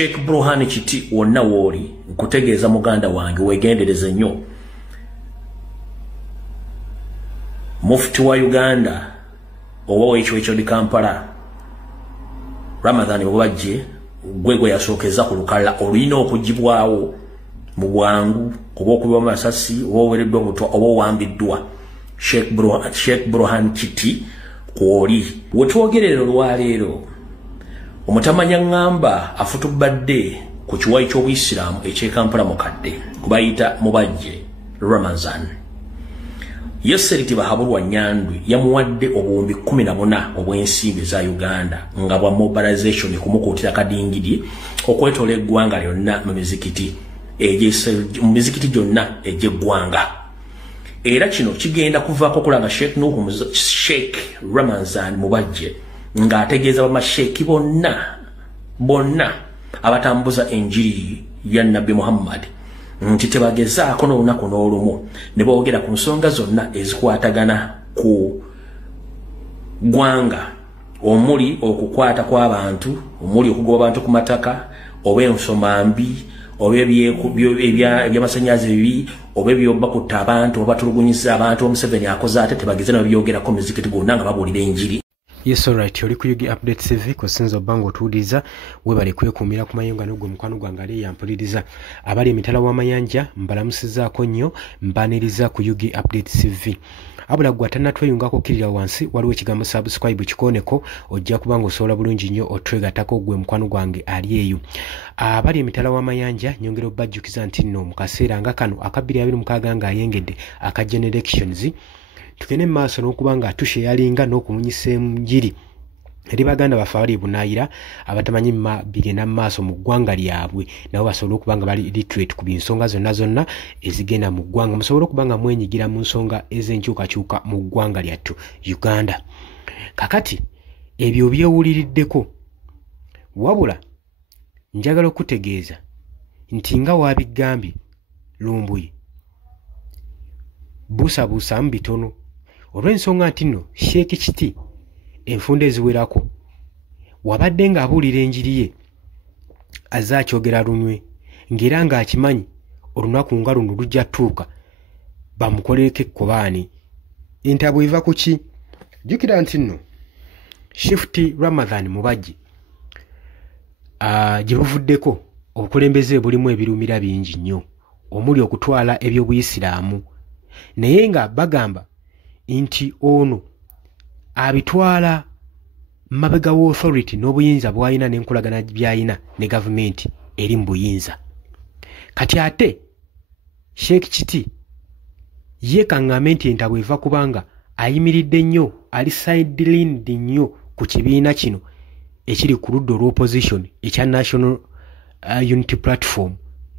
Sheikh Burhan Kiti wonna woli nkutegeeza muganda wange wegendereze nnyo. Mufti wa Uganda owa w'ekiweekyo di Kampala Ramadhan Obajje gwegwe yasookeza ku lukalala olina okugibwawo mu bwangu oba okuba amasasi oba owereddwa obutwa oba owambiddwa Sheikh Burhan Kiti kwoli. Wetwogerera olwaleero omutamanya ngamba afutubadde ku kiwayi ky'Obuyisiraamu eky'Ekampala mukadde kubayita Mubajje Ramazan Yeseriti bahabulwa Nyandwi yamuwadde obuwumbi 14 obw'ensimbi za Uganda nga bwa mobilization kumukuutira kadingidi okwetola eggwanga lyonna mu mizikiti gyonna egy'eggwanga. Era kino kigenda kuvaako kulanga Sheikh Ramazan Mubajje ng'ategeeza bamasheeki bonna abatambuza enjiri ya Nabbi Muhammad nti tebagezaako n'olunaku n'olumu ne boogera ku nsonga zonna ezikwatagana ku ggwanga omuli okukwata kw'abantu, omuli okugoba abantu ku mataka, oba ensoma mbi, oba ebyamasannyalaze bibi, oba ebyobakutta abantu, oba batulugunyiza abantu. Museveni akoze ate tebageze nababyogerako muzikiti gwonna nga babuulira enjiri. Yes, alright. Oli ku Yugi Update TV ko sinzo bango tuuliza webale kwekumira ku mayonga n'ogwo mukwano gwange ali yampuliriza abali emitala w'amayanja mbalamusizaako nnyo mbaniriza ku Yugi Update TV. Abula gwa tannatweyungako kirira wansi waliwo ekigambo subscribe kikoneko ojja kubanga osobola bulungi nnyo otwegatako gwe mukwano gwange ali eyo. Abali emitala w'amayanja nyongera obbajjukiza nti nno mu kaseera nga kano aka 2026 ng'ayengedde aka generations tukene maaso n'okubanga atushe yalinga n'okumunyisa enjiri eri baganda baffe abali bunaayira abatamanyi bigenda maaso mu ggwanga lyabwe nabo basobola okubanga bali literate ku binsonga zonna ezigenda mu ggwanga musobola okubanga mwenyigira mu nsonga ez'enkyukakyuka mu ggwanga lyattu Uganda. Kakati ebyo byewuliriddeko wabula njagala okutegeeza nti nga wabigambye Lumbuye buusabuusaamu bitono olw'ensonga nti nno Sheikh Kiti enfunda eziwerako wabadde ng'abuulira enjiri ye azaakyogera lunywe ng'era ng'akimanyi olunaku nga luno lujja tuuka bamukolereko ekkobaani. Entabwe eva ku ki? Jjukira nti nno Shift Ramadhan Mubajje gye buvuddeko obukulembeze bulimu ebirumira bingi nnyo omuli okutwala eby'Obuyisiraamu naye nga bagamba nti ono abitwala mabega wa authority n'obuyinza bw'alina n'enkolagana by'alina ne gavumenti eri mu buyinza. Kati ate Sheikh Kiti ye kaŋŋambe nti entabwe eva kubanga ayimiridde nnyo ali sidelined nnyo ku kibiina kino ekiri ku ludda olw'opposition ekya National Unity Platform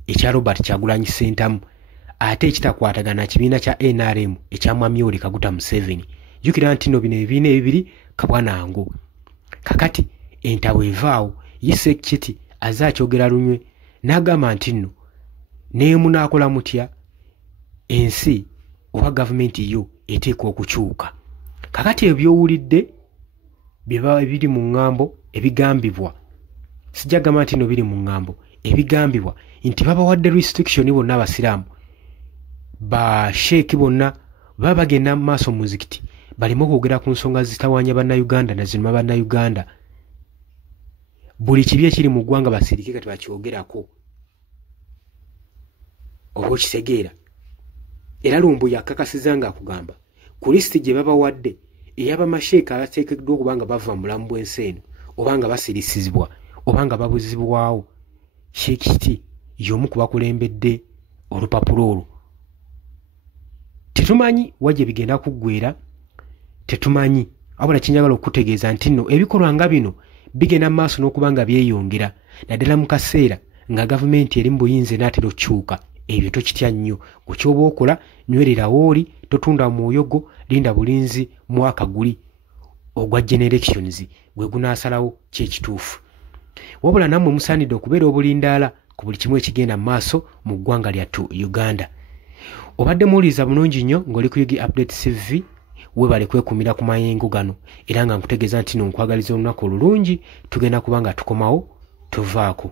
ekya Robert Kyagulanyi Ssentamu ate ekitakwatagana kibiina kya NRM ekya Mwami Yoweri Kaguta Museveni. Jjukira nti nno bino ebibiina ebibiri kabwanango. Kakati entabwe evaawo ye Sheikh Kiti azaakyogera lunywe n'agamba nti nno neemu n'akola mutya ensi oba gavumenti yo eteekwa okukyuka. Kakati ebyowulidde biri mu ŋŋambo ebigambibwa sijja gamba nti nno biri mu ŋŋambo ebigambibwa nti babawadde restriction bonna abasiraamu ba sheeki bonna baba bagenda mu maaso mu muzikiti balimo okwogera ku nsonga zitawaanya bannayuganda na zinuma bannayuganda. Buli kibi ekiri mu ggwanga basirike kati bakyogerako oba okitegeera. Era Lumbuye akakasiza ng'akugamba ku lisiti gye babawadde ey'abamasheeka abateekeddwa okuba nga bava mu bulamu bw'ensi eno oba nga basirisizibwa oba nga babuzibwawo Sheikh Kiti y'omu ku bakulembedde olupapula olwo. Tetumanyi wajje bigenda kuggweera, tetumanyi wabula kinjagala okutegeeza nti nno ebikolwa nga bino bigenda mu maaso n'okuba nga byeyongera naddala mu kaseera nga gavumenti eri mu buyinza enaatera okukyuka. Ebyo tokitya nnyo ku kyoba okola nywerera wooli totunda muwoyogo linda bulinzi mwaka guli ogwa generations gwe gunaasalawo kyekituufu. Wabula nammwe musaanidde okubeera obulindaala ku buli kimu ekigenda mu maaso mu ggwanga lyattu Uganda. Obadde muwuliriza bulungi nnyo ng'oli ku Yugi Update TV webale kwekumira ku mayengo gano era nga nkutegeeza nti nno nkwagaliza olunaku olulungi tugenda kuba nga tukomawo tuvaako.